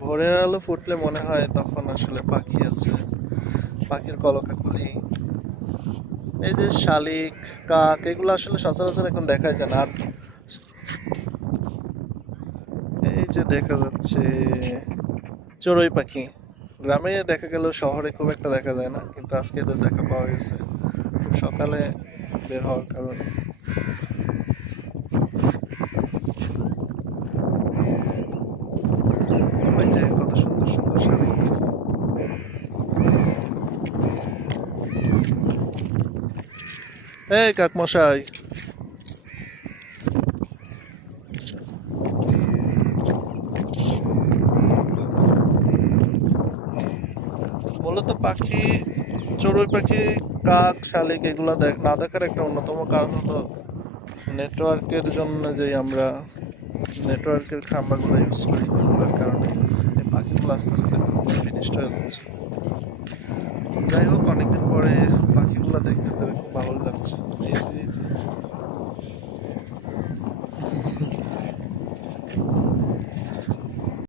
ভোরের আলো ফুটলে মনে হয় তখন আসলে পাখি আছে। পাখির কলকাকলি। এই যে শালিক, কাক, এগুলো আসলে সচরাচর এখন দেখা যায় না। আর এই যে দেখা যাচ্ছে চড়ুই পাখি। গ্রামে দেখা গেল, শহরে খুব একটা দেখা যায় না, কিন্তু আজকে এদের দেখা পাওয়া গেছে। সকালে বের হওয়ার কারণে। যে কত সুন্দর সুন্দর শালিক এই কাকমশাই মূলত পাখি, চড়ুই পাখি, কাক, শালিক এগুলো দেখ না দেখার একটা অন্যতম কারণ হলো নেটওয়ার্কের জন্য যে আমরা নেটওয়ার্কের খাম্বাগুলো ইউজ করি, ওগুলোর কারণে। পাখিগুলো আস্তে আস্তে বিনিষ্ট হয়ে যাচ্ছে যাই হোক, অনেকদিন পরে পাখিগুলো দেখতে পেলে খুব ভালো